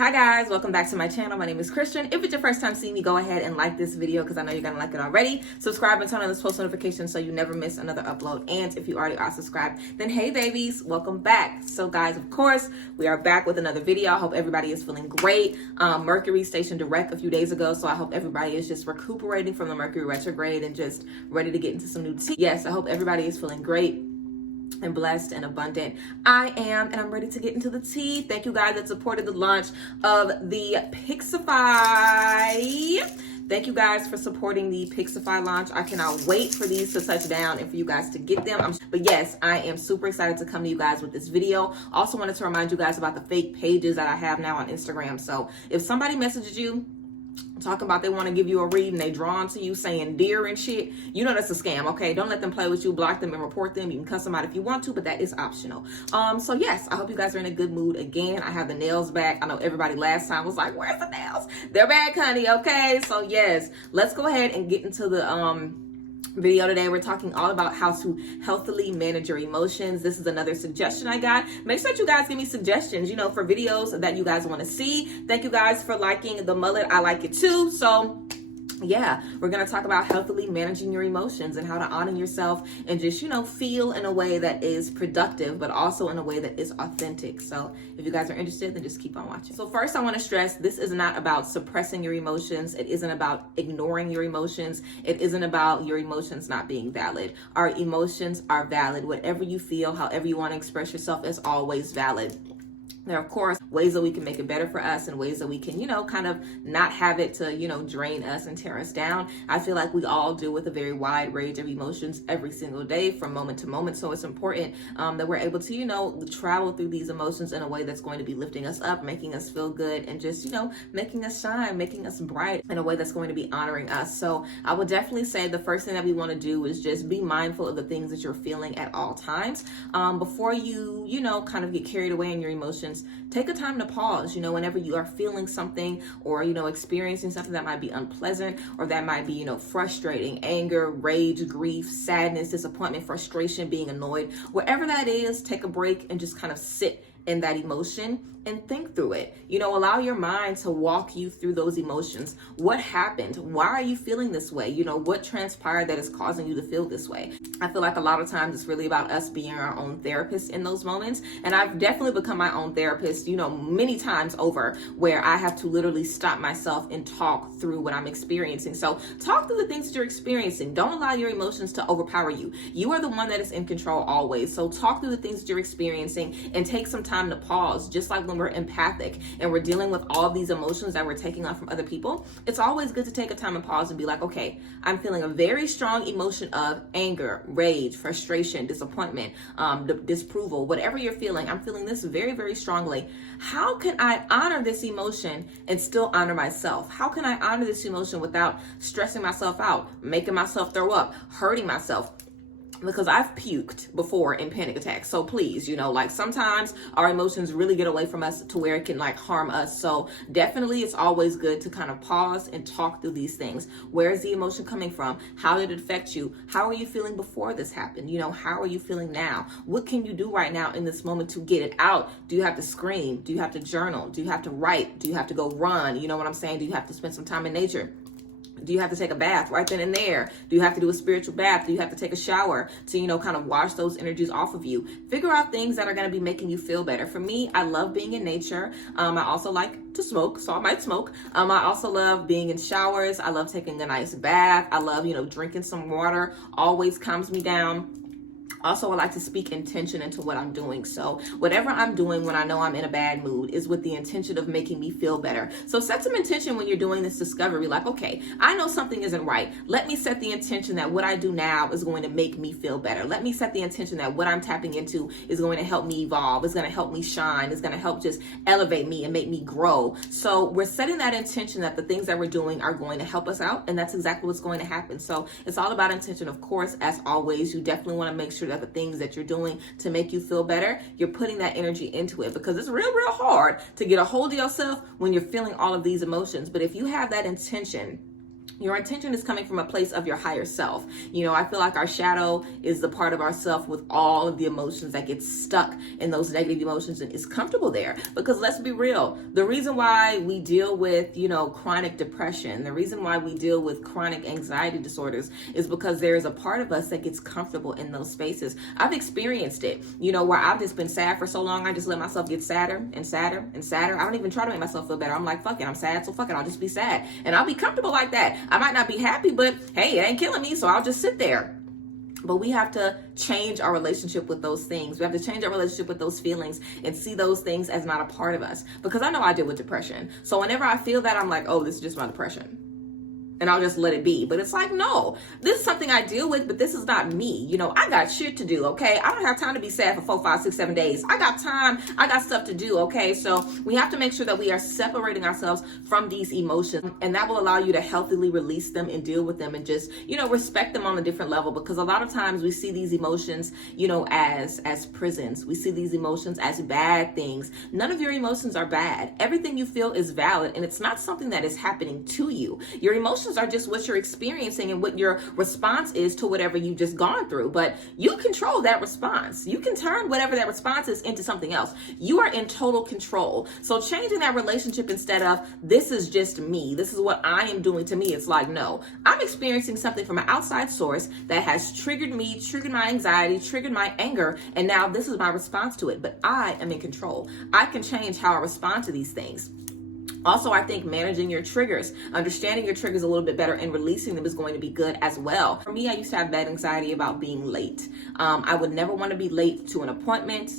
Hi guys, welcome back to my channel. My name is Christian. If it's your first time seeing me, go ahead and like this video because I know you're gonna like it already. Subscribe and turn on those post notifications so you never miss another upload. And if you already are subscribed, then hey babies, welcome back. So guys, of course, we are back with another video. I hope everybody is feeling great. Mercury stationed direct a few days ago, so I hope everybody is just recuperating from the Mercury retrograde and just ready to get into some new tea. Yes, I hope everybody is feeling great and blessed and abundant. I am, and I'm ready to get into the tea. Thank you guys that supported the launch of the Pixify. Thank you guys for supporting the Pixify launch. I cannot wait for these to touch down and for you guys to get them. But yes, I am super excited to come to you guys with this video. Also wanted to remind you guys about the fake pages that I have now on Instagram. So if somebody messages you talking about they want to give you a read and they drawn to you saying dear and shit, you know that's a scam. Okay, don't let them play with you. Block them and report them. You can cuss them out if you want to, but that is optional. So yes, I hope you guys are in a good mood. Again, I have the nails back. I know everybody last time was like, where's the nails? They're back, honey. Okay, so yes, let's go ahead and get into the video today. We're talking all about how to healthily manage your emotions. This is another suggestion I got. Make sure that you guys give me suggestions, for videos that you guys want to see. Thank you guys for liking the mullet. I like it too. So yeah, we're going to talk about healthily managing your emotions and how to honor yourself and just, feel in a way that is productive, but also in a way that is authentic. So if you guys are interested, then just keep on watching. So first, I want to stress, this is not about suppressing your emotions. It isn't about ignoring your emotions. It isn't about your emotions not being valid. Our emotions are valid. Whatever you feel, however you want to express yourself is always valid. There are, of course, ways that we can make it better for us and ways that we can, kind of not have it to, drain us and tear us down. I feel like we all deal with a very wide range of emotions every single day from moment to moment. So it's important that we're able to, travel through these emotions in a way that's going to be lifting us up, making us feel good, and just, making us shine, making us bright in a way that's going to be honoring us. So I would definitely say the first thing that we want to do is just be mindful of the things that you're feeling at all times. Before you, kind of get carried away in your emotions, take a time to pause, whenever you are feeling something or, experiencing something that might be unpleasant or that might be, frustrating, anger, rage, grief, sadness, disappointment, frustration, being annoyed, wherever that is, take a break and just kind of sit in that emotion and think through it. Allow your mind to walk you through those emotions. What happened? Why are you feeling this way? What transpired that is causing you to feel this way? I feel like a lot of times it's really about us being our own therapist in those moments. And I've definitely become my own therapist, many times over, where I have to literally stop myself and talk through what I'm experiencing. So talk through the things that you're experiencing. Don't allow your emotions to overpower you. You are the one that is in control always. So talk through the things that you're experiencing and take some time to pause. Just like when we're empathic and we're dealing with all these emotions that we're taking on from other people, it's always good to take a time and pause and be like, okay, I'm feeling a very strong emotion of anger, rage, frustration, disappointment, disapproval, whatever you're feeling. I'm feeling this very, very strongly. How can I honor this emotion and still honor myself? How can I honor this emotion without stressing myself out, making myself throw up, hurting myself? Because I've puked before in panic attacks. So please, sometimes our emotions really get away from us to where it can harm us. So definitely it's always good to kind of pause and talk through these things. Where is the emotion coming from? How did it affect you? How are you feeling before this happened? How are you feeling now? What can you do right now in this moment to get it out? Do you have to scream? Do you have to journal? Do you have to write? Do you have to go run? You know what I'm saying? Do you have to spend some time in nature? Do you have to take a bath right then and there? Do you have to do a spiritual bath? Do you have to take a shower to, kind of wash those energies off of you? Figure out things that are going to be making you feel better. For me, I love being in nature. I also like to smoke, so I might smoke. I also love being in showers. I love taking a nice bath. I love, drinking some water. Always calms me down. Also, I like to speak intention into what I'm doing. So whatever I'm doing when I know I'm in a bad mood is with the intention of making me feel better. So set some intention when you're doing this discovery. Like, okay, I know something isn't right. Let me set the intention that what I do now is going to make me feel better. Let me set the intention that what I'm tapping into is going to help me evolve. It's going to help me shine. It's going to help just elevate me and make me grow. So we're setting that intention that the things that we're doing are going to help us out. And that's exactly what's going to happen. So it's all about intention. Of course, as always, you definitely want to make sure that the things that you're doing to make you feel better, you're putting that energy into it, because it's real hard to get a hold of yourself when you're feeling all of these emotions. But if you have that intention Your intention is coming from a place of your higher self. You know, I feel like our shadow is the part of ourself with all of the emotions that gets stuck in those negative emotions and is comfortable there. Because let's be real, the reason why we deal with, you know, chronic depression, the reason why we deal with chronic anxiety disorders is because there is a part of us that gets comfortable in those spaces. I've experienced it, you know, where I've just been sad for so long, I just let myself get sadder and sadder and sadder. I don't even try to make myself feel better. I'm like, fuck it, I'm sad, so fuck it, I'll just be sad. And I'll be comfortable like that. I might not be happy, but hey, it ain't killing me, so I'll just sit there. But we have to change our relationship with those things. We have to change our relationship with those feelings and see those things as not a part of us. Because I know I deal with depression. So whenever I feel that, I'm like, oh, this is just my depression. And I'll just let it be. But it's like, no, this is something I deal with, but this is not me. You know, I got shit to do, okay? I don't have time to be sad for 4, 5, 6, 7 days. I got time. I got stuff to do, okay? So we have to make sure that we are separating ourselves from these emotions. And that will allow you to healthily release them and deal with them and just, you know, respect them on a different level. Because a lot of times we see these emotions, you know, as prisons. We see these emotions as bad things. None of your emotions are bad. Everything you feel is valid. And it's not something that is happening to you. Your emotions are just what you're experiencing and what your response is to whatever you've just gone through. But you control that response. You can turn whatever that response is into something else. You are in total control. So changing that relationship instead of this is just me, this is what I am doing to me, it's like, no, I'm experiencing something from an outside source that has triggered me, triggered my anxiety, triggered my anger, and now this is my response to it. But I am in control. I can change how I respond to these things. Also, I think managing your triggers, understanding your triggers a little bit better and releasing them is going to be good as well. For me, I used to have bad anxiety about being late. I would never want to be late to an appointment,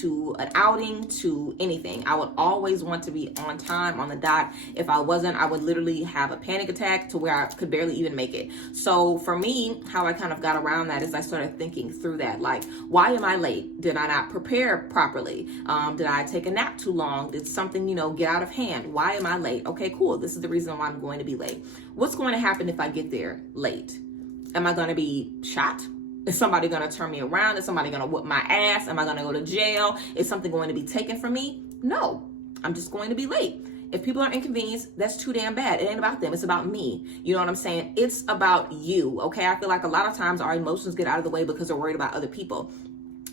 to an outing, to anything. I would always want to be on time, on the dot. If I wasn't, I would literally have a panic attack to where I could barely even make it. So for me, how I kind of got around that is I started thinking through that. Like, why am I late? Did I not prepare properly? Did I take a nap too long? Did something, get out of hand? Why am I late? Okay, cool. This is the reason why I'm going to be late. What's going to happen if I get there late? Am I going to be shot? Is somebody going to turn me around? Is somebody going to whip my ass? Am I going to go to jail? Is something going to be taken from me? No, I'm just going to be late. If people are inconvenienced, that's too damn bad. It ain't about them. It's about me. You know what I'm saying? It's about you, okay? I feel like a lot of times our emotions get out of the way because we're worried about other people.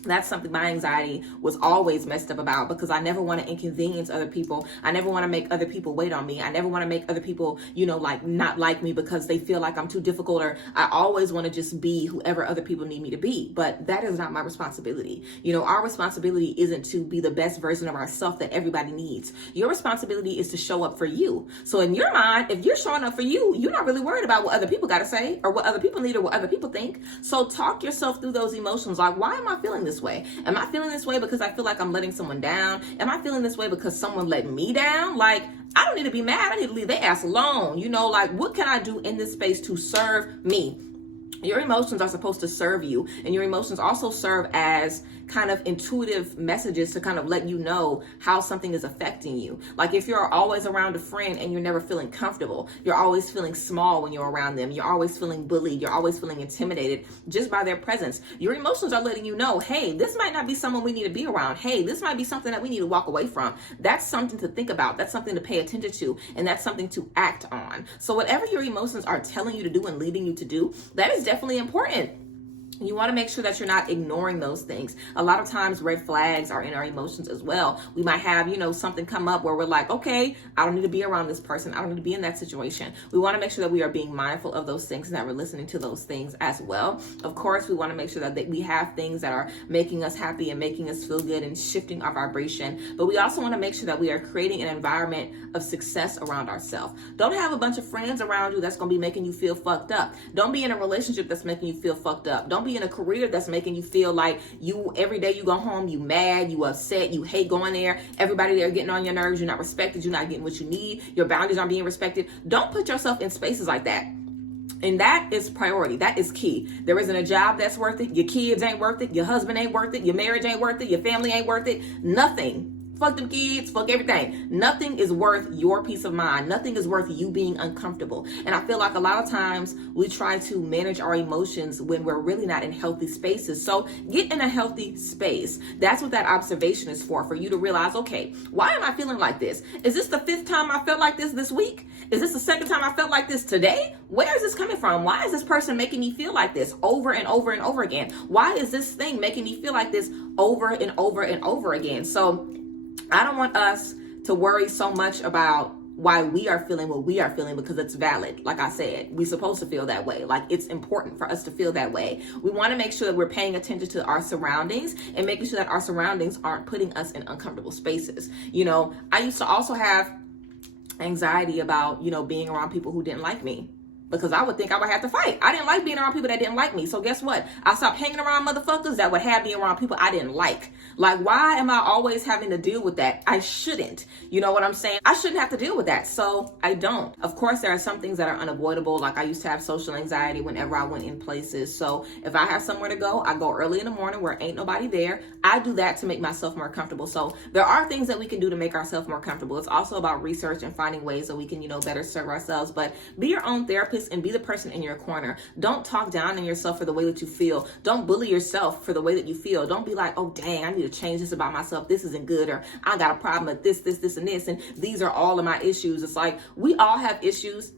That's something my anxiety was always messed up about, because I never want to inconvenience other people. I never want to make other people wait on me. I never want to make other people, not like me because they feel like I'm too difficult, or I always want to just be whoever other people need me to be. But that is not my responsibility. Our responsibility isn't to be the best version of ourselves that everybody needs. Your responsibility is to show up for you. So in your mind, if you're showing up for you, you're not really worried about what other people got to say or what other people need or what other people think. So talk yourself through those emotions. Like, why am I feeling this way? Am I feeling this way because I feel like I'm letting someone down? Am I feeling this way because someone let me down? Like, I don't need to be mad. I need to leave their ass alone. What can I do in this space to serve me? Your emotions are supposed to serve you, and your emotions also serve as kind of intuitive messages to kind of let you know how something is affecting you. Like if you're always around a friend and you're never feeling comfortable, you're always feeling small when you're around them, you're always feeling bullied, you're always feeling intimidated just by their presence, your emotions are letting you know, hey, this might not be someone we need to be around. Hey, this might be something that we need to walk away from. That's something to think about. That's something to pay attention to, and that's something to act on. So whatever your emotions are telling you to do and leading you to do, that is definitely important. You want to make sure that you're not ignoring those things. A lot of times red flags are in our emotions as well. We might have, something come up where we're like, okay, I don't need to be around this person. I don't need to be in that situation. We want to make sure that we are being mindful of those things and that we're listening to those things as well. Of course, we want to make sure that we have things that are making us happy and making us feel good and shifting our vibration. But we also want to make sure that we are creating an environment of success around ourselves. Don't have a bunch of friends around you that's going to be making you feel fucked up. Don't be in a relationship that's making you feel fucked up. Don't be in a career that's making you feel like every day you go home, you mad, you upset, you hate going there, everybody there getting on your nerves, you're not respected, you're not getting what you need, your boundaries aren't being respected. Don't put yourself in spaces like that. And that is priority. That is key. There isn't a job that's worth it. Your kids ain't worth it. Your husband ain't worth it. Your marriage ain't worth it. Your family ain't worth it. Nothing Fuck them kids, fuck everything. Nothing is worth your peace of mind. Nothing is worth you being uncomfortable. And I feel like a lot of times we try to manage our emotions when we're really not in healthy spaces. So get in a healthy space. That's what that observation is for you to realize, okay, why am I feeling like this? Is this the 5th time I felt like this week? Is this the 2nd time I felt like this today? Where is this coming from? Why is this person making me feel like this over and over and over again? Why is this thing making me feel like this over and over and over again? So I don't want us to worry so much about why we are feeling what we are feeling, because it's valid. Like I said, we're supposed to feel that way. Like, it's important for us to feel that way. We want to make sure that we're paying attention to our surroundings and making sure that our surroundings aren't putting us in uncomfortable spaces. You know, I used to also have anxiety about, you know, being around people who didn't like me, because I would think I would have to fight. I didn't like being around people that didn't like me. So guess what? I stopped hanging around motherfuckers that would have me around people I didn't like. Like, why am I always having to deal with that? I shouldn't. You know what I'm saying? I shouldn't have to deal with that. So I don't. Of course, there are some things that are unavoidable. Like, I used to have social anxiety whenever I went in places. So if I have somewhere to go, I go early in the morning where ain't nobody there. I do that to make myself more comfortable. So there are things that we can do to make ourselves more comfortable. It's also about research and finding ways that we can, you know, better serve ourselves. But be your own therapist and be the person in your corner. Don't talk down on yourself for the way that you feel. Don't bully yourself for the way that you feel. Don't be like, oh dang, I need to change this about myself. This isn't good, or I got a problem with this, and this, and these are all of my issues. It's like, we all have issues.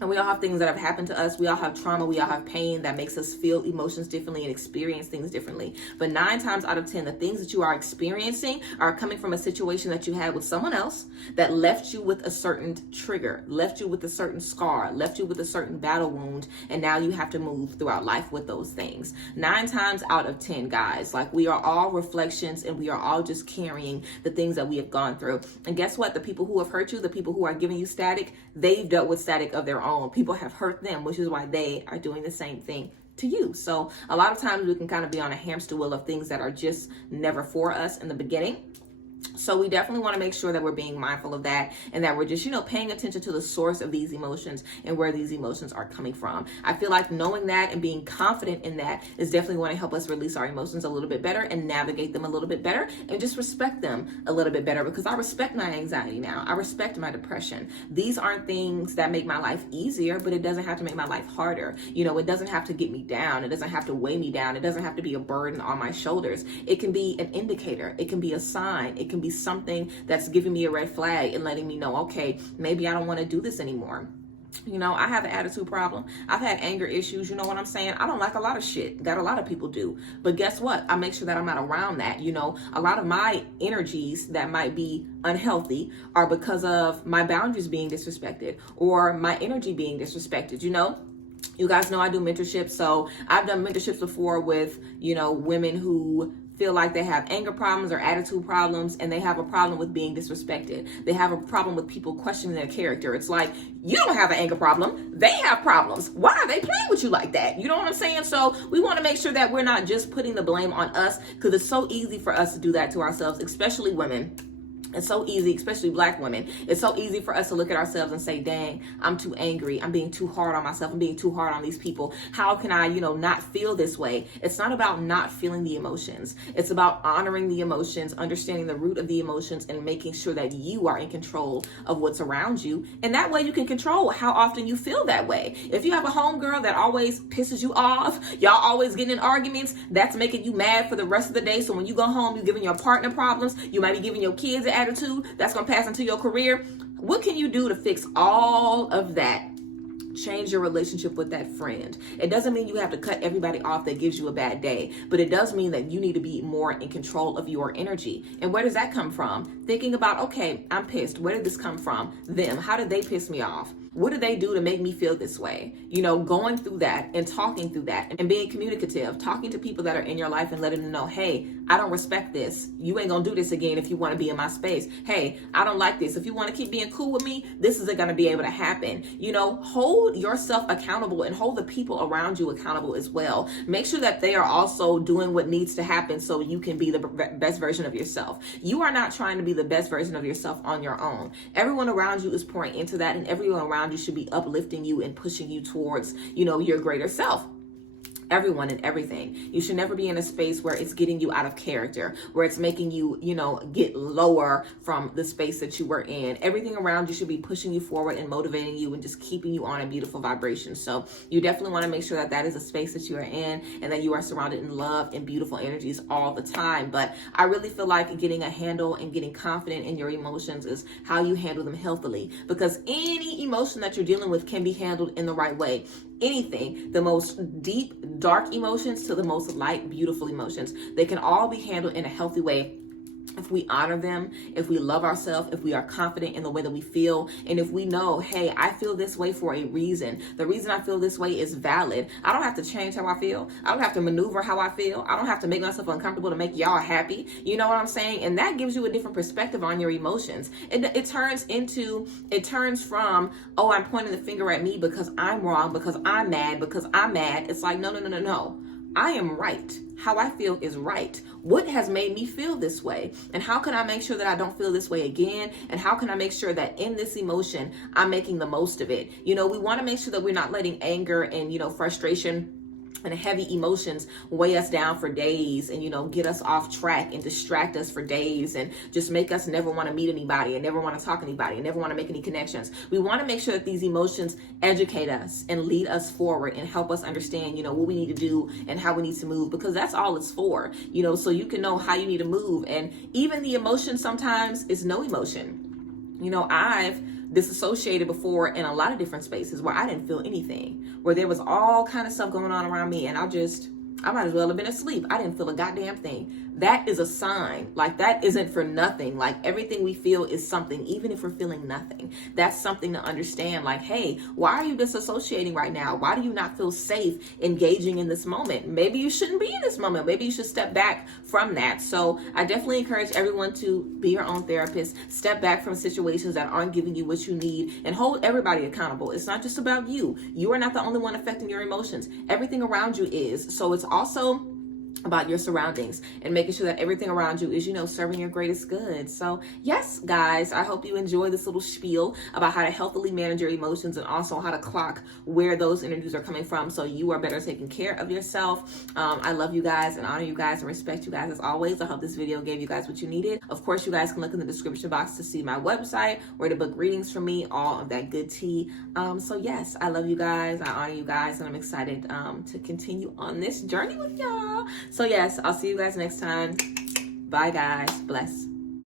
And we all have things that have happened to us. We all have trauma. We all have pain that makes us feel emotions differently and experience things differently. But 9 times out of 10, the things that you are experiencing are coming from a situation that you had with someone else that left you with a certain trigger, left you with a certain scar, left you with a certain battle wound. And now you have to move throughout life with those things. 9 times out of 10, guys, like, we are all reflections, and we are all just carrying the things that we have gone through. And guess what? The people who have hurt you, the people who are giving you static, they've dealt with static of their own. People have hurt them, which is why they are doing the same thing to you. So a lot of times we can kind of be on a hamster wheel of things that are just never for us in the beginning. So we definitely want to make sure that we're being mindful of that, and that we're just, you know, paying attention to the source of these emotions and where these emotions are coming from. I feel like knowing that and being confident in that is definitely going to help us release our emotions a little bit better and navigate them a little bit better and just respect them a little bit better, because I respect my anxiety now. I respect my depression. These aren't things that make my life easier, but it doesn't have to make my life harder. You know, it doesn't have to get me down. It doesn't have to weigh me down. It doesn't have to be a burden on my shoulders. It can be an indicator. It can be a sign. It can be something that's giving me a red flag and letting me know, okay, maybe I don't want to do this anymore. You know, I have an attitude problem. I've had anger issues. You know what I'm saying? I don't like a lot of shit that a lot of people do. But guess what? I make sure that I'm not around that. You know, a lot of my energies that might be unhealthy are because of my boundaries being disrespected or my energy being disrespected, you know? You guys know I do mentorships. So I've done mentorships before with, you know, women who feel like they have anger problems or attitude problems, and they have a problem with being disrespected. They have a problem with people questioning their character. It's like, you don't have an anger problem. They have problems. Why are they playing with you like that? You know what I'm saying? So we want to make sure that we're not just putting the blame on us, because it's so easy for us to do that to ourselves, especially women. It's so easy, especially Black women. It's so easy for us to look at ourselves and say, dang, I'm too angry. I'm being too hard on myself. I'm being too hard on these people. How can I, you know, not feel this way? It's not about not feeling the emotions. It's about honoring the emotions, understanding the root of the emotions, and making sure that you are in control of what's around you. And that way you can control how often you feel that way. If you have a homegirl that always pisses you off, y'all always getting in arguments, that's making you mad for the rest of the day. So when you go home, you're giving your partner problems. You might be giving your kids an attitude that's going to pass into your career. What can you do to fix all of that? Change your relationship with that friend. It doesn't mean you have to cut everybody off that gives you a bad day, but it does mean that you need to be more in control of your energy. And where does that come from? Thinking about, okay, I'm pissed. Where did this come from? Them. How did they piss me off? What did they do to make me feel this way? You know, going through that and talking through that and being communicative, talking to people that are in your life and letting them know, hey, I don't respect this. You ain't gonna do this again if you want to be in my space. Hey, I don't like this. If you want to keep being cool with me, this isn't gonna be able to happen. You know, hold yourself accountable and hold the people around you accountable as well. Make sure that they are also doing what needs to happen so you can be the best version of yourself. You are not trying to be the best version of yourself on your own. Everyone around you is pouring into that, and everyone around you should be uplifting you and pushing you towards, you know, your greater self. everyone and everything. You should never be in a space where it's getting you out of character, where it's making you, get lower from the space that you were in. Everything around you should be pushing you forward and motivating you and just keeping you on a beautiful vibration. So you definitely want to make sure that that is a space that you are in and that you are surrounded in love and beautiful energies all the time. But I really feel like getting a handle and getting confident in your emotions is how you handle them healthily, because any emotion that you're dealing with can be handled in the right way. Anything, the most deep, dark emotions to the most light, beautiful emotions, they can all be handled in a healthy way if we honor them, if we love ourselves, if we are confident in the way that we feel, and if we know, hey, I feel this way for a reason. The reason I feel this way is valid. I don't have to change how I feel. I don't have to maneuver how I feel. I don't have to make myself uncomfortable to make y'all happy. You know what I'm saying? And that gives you a different perspective on your emotions. It turns from, oh, I'm pointing the finger at me because I'm wrong, because I'm mad, It's like, no. I am right. How I feel is right. What has made me feel this way? And how can I make sure that I don't feel this way again? And how can I make sure that in this emotion, I'm making the most of it? We want to make sure that we're not letting anger and, frustration and heavy emotions weigh us down for days and, get us off track and distract us for days and just make us never want to meet anybody and never want to talk to anybody and never want to make any connections. We want to make sure that these emotions educate us and lead us forward and help us understand, what we need to do and how we need to move, because that's all it's for, so you can know how you need to move. And even the emotion sometimes is no emotion. I've disassociated before in a lot of different spaces where I didn't feel anything, where there was all kind of stuff going on around me and I might as well have been asleep. I didn't feel a goddamn thing. That is a sign. Like, that isn't for nothing. Like, everything we feel is something, even if we're feeling nothing. That's something to understand. Like, hey, why are you disassociating right now? Why do you not feel safe engaging in this moment? Maybe you shouldn't be in this moment. Maybe you should step back from that. So I definitely encourage everyone to be your own therapist. Step back from situations that aren't giving you what you need and hold everybody accountable. It's not just about you. You are not the only one affecting your emotions. Everything around you is. So it's also about your surroundings and making sure that everything around you is, serving your greatest good. So yes, guys, I hope you enjoy this little spiel about how to healthily manage your emotions and also how to clock where those energies are coming from so you are better taking care of yourself. I love you guys and honor you guys and respect you guys as always. I hope this video gave you guys what you needed. Of course, you guys can look in the description box to see my website, where to book readings from me, all of that good tea. So yes, I love you guys. I honor you guys, and I'm excited to continue on this journey with y'all. So yes, I'll see you guys next time. Bye, guys. Bless.